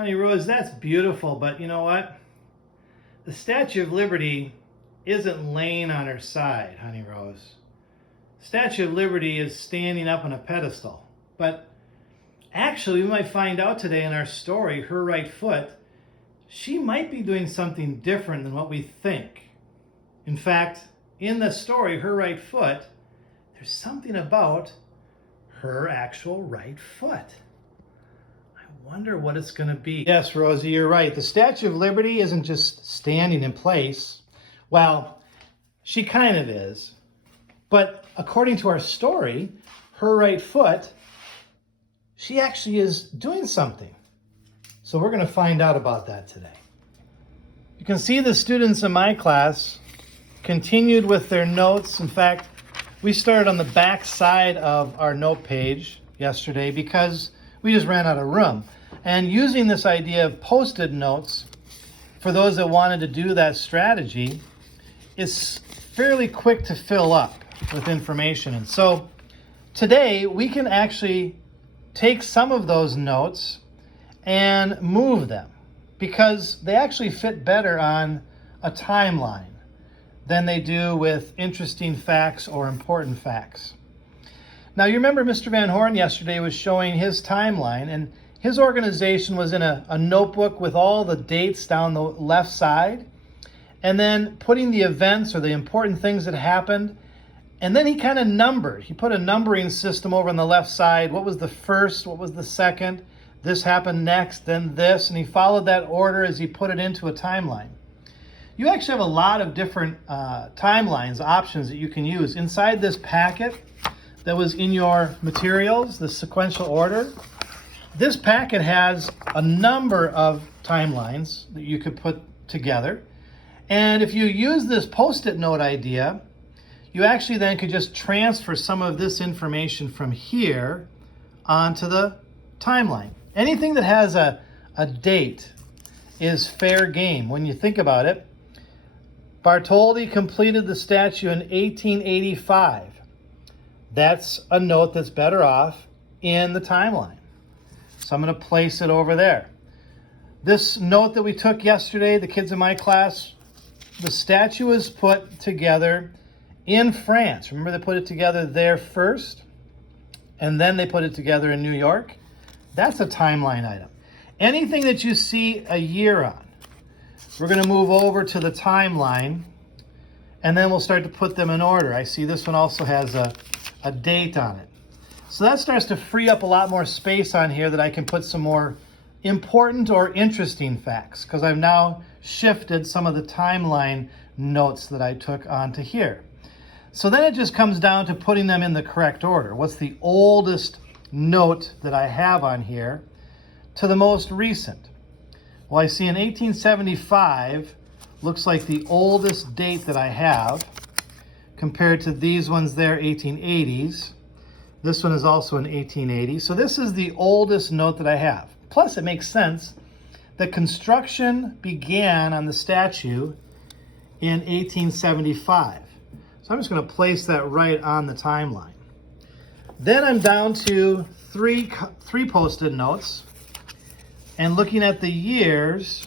Honey Rose, that's beautiful, but you know what? The Statue of Liberty isn't laying on her side, Honey Rose. Statue of Liberty is standing up on a pedestal. But actually, we might find out today in our story, her right foot, she might be doing something different than what we think. In fact, in the story, her right foot, there's something about her actual right foot. I wonder what it's going to be. Yes, Rosie, you're right. The Statue of Liberty isn't just standing in place. Well, she kind of is. But according to our story, her right foot, she actually is doing something. So we're going to find out about that today. You can see the students in my class continued with their notes. In fact, we started on the back side of our note page yesterday because we just ran out of room. And using this idea of post-it notes, for those that wanted to do that strategy, is fairly quick to fill up with information. And so today we can actually take some of those notes and move them because they actually fit better on a timeline than they do with interesting facts or important facts. Now, you remember Mr. Van Horn yesterday was showing his timeline, and his organization was in a notebook with all the dates down the left side, and then putting the events or the important things that happened, and then he kind of numbered. He put a numbering system over on the left side. What was the first? What was the second? This happened next, then this, and he followed that order as he put it into a timeline. You actually have a lot of different timelines, options that you can use. Inside this packet that was in your materials, the sequential order, this packet has a number of timelines that you could put together. And if you use this post-it note idea, you actually then could just transfer some of this information from here onto the timeline. Anything that has a date is fair game. When you think about it, Bartholdi completed the statue in 1885. That's a note that's better off in the timeline. So I'm going to place it over there. This note that we took yesterday, the kids in my class, the statue was put together in France. Remember, they put it together there first, and then they put it together in New York. That's a timeline item. Anything that you see a year on, we're going to move over to the timeline, and then we'll start to put them in order. I see this one also has a date on it. So that starts to free up a lot more space on here that I can put some more important or interesting facts, because I've now shifted some of the timeline notes that I took onto here. So then it just comes down to putting them in the correct order. What's the oldest note that I have on here to the most recent? Well, I see in 1875 looks like the oldest date that I have compared to these ones there, 1880s. This one is also in 1880. So this is the oldest note that I have. Plus, it makes sense that construction began on the statue in 1875. So I'm just going to place that right on the timeline. Then I'm down to three post-it notes. And looking at the years,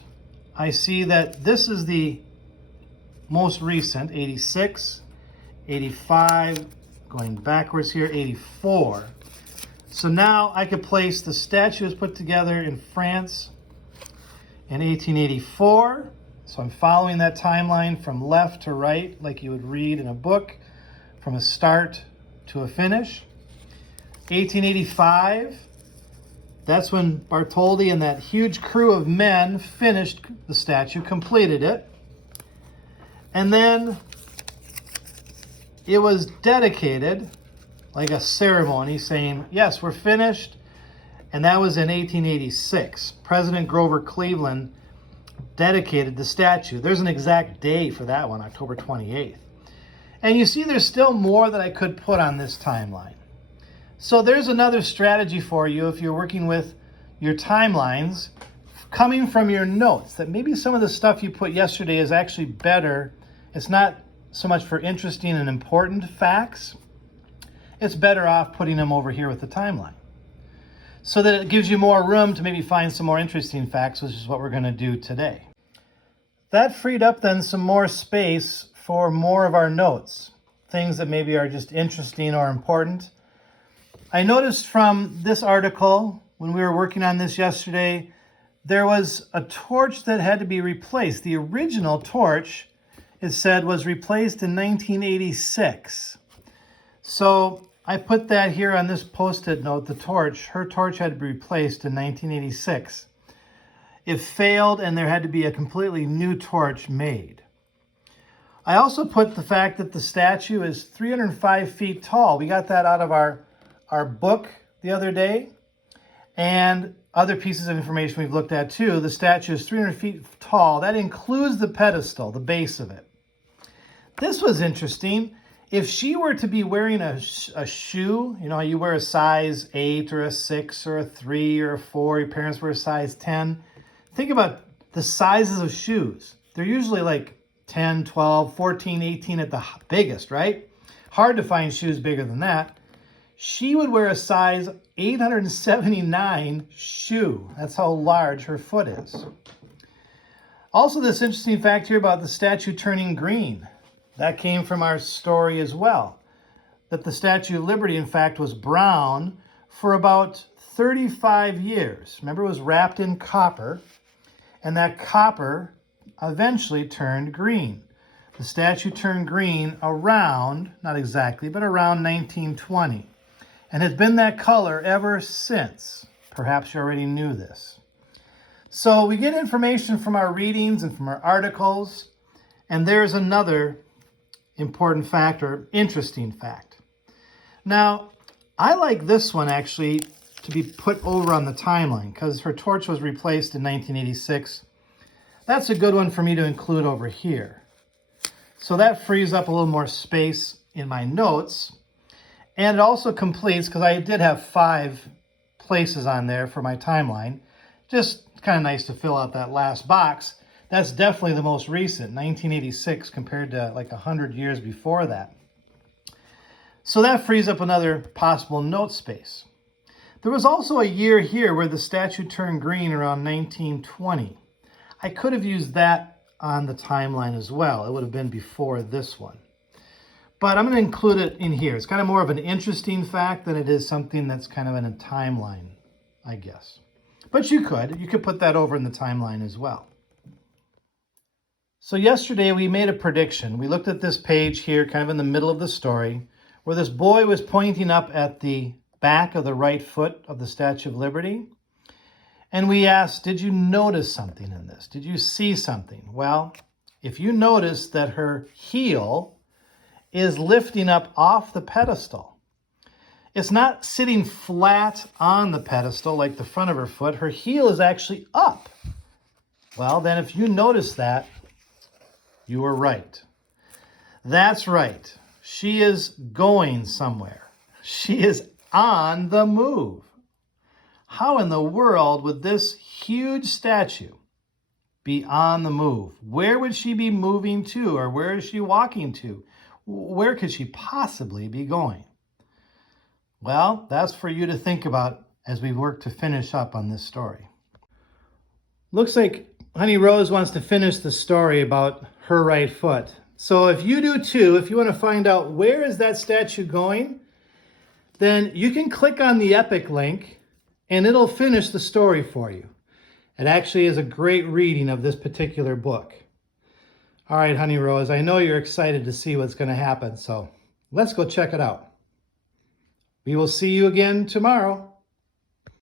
I see that this is the most recent, 86, 85, going backwards here, 84. So now I could place the statue was put together in France in 1884. So I'm following that timeline from left to right, like you would read in a book, from a start to a finish. 1885, that's when Bartholdi and that huge crew of men finished the statue, completed it. And then it was dedicated, like a ceremony, saying, yes, we're finished. And that was in 1886. President Grover Cleveland dedicated the statue. There's an exact day for that one, October 28th. And you see there's still more that I could put on this timeline. So there's another strategy for you if you're working with your timelines coming from your notes, that maybe some of the stuff you put yesterday is actually better. It's not so much for interesting and important facts. It's better off putting them over here with the timeline. so that it gives you more room to maybe find some more interesting facts, which is what we're going to do today. That freed up then some more space for more of our notes, things that maybe are just interesting or important. I noticed from this article, when we were working on this yesterday, there was a torch that had to be replaced. The original torch, it said, was replaced in 1986. So I put that here on this post-it note, the torch. Her torch had to be replaced in 1986. It failed and there had to be a completely new torch made. I also put the fact that the statue is 305 feet tall. We got that out of our book the other day, and other pieces of information we've looked at too. The statue is 300 feet tall. That includes the pedestal, the base of it. This was interesting. If she were to be wearing a shoe, you know, you wear a size 8 or a 6 or a 3 or a 4, your parents wear a size 10. Think about the sizes of shoes. They're usually like 10, 12, 14, 18 at the biggest, right? Hard to find shoes bigger than that. She would wear a size 879 shoe. That's how large her foot is. Also, this interesting fact here about the statue turning green. That came from our story as well. That the Statue of Liberty, in fact, was brown for about 35 years. Remember, it was wrapped in copper, and that copper eventually turned green. The statue turned green around, not exactly, but around 1920. And has been that color ever since. Perhaps you already knew this. So we get information from our readings and from our articles, and there's another important fact or interesting fact. Now, I like this one actually to be put over on the timeline because her torch was replaced in 1986. That's a good one for me to include over here. So that frees up a little more space in my notes. And it also completes, because I did have 5 places on there for my timeline. Just kind of nice to fill out that last box. That's definitely the most recent, 1986, compared to like 100 years before that. So that frees up another possible note space. There was also a year here where the statue turned green around 1920. I could have used that on the timeline as well. It would have been before this one. But I'm going to include it in here. It's kind of more of an interesting fact than it is something that's kind of in a timeline, I guess. But you could put that over in the timeline as well. So yesterday we made a prediction. We looked at this page here, kind of in the middle of the story, where this boy was pointing up at the back of the right foot of the Statue of Liberty. And we asked, did you notice something in this? Did you see something? Well, if you notice that her heel is lifting up off the pedestal. It's not sitting flat on the pedestal like the front of her foot. Her heel is actually up. Well, then if you notice that, you were right. That's right. She is going somewhere. She is on the move. How in the world would this huge statue be on the move? Where would she be moving to, or where is she walking to? Where could she possibly be going? Well, that's for you to think about as we work to finish up on this story. Looks like Honey Rose wants to finish the story about her right foot. So if you do too, if you want to find out where is that statue going, then you can click on the Epic link and it'll finish the story for you. It actually is a great reading of this particular book. All right, Honey Rose, I know you're excited to see what's going to happen, so let's go check it out. We will see you again tomorrow.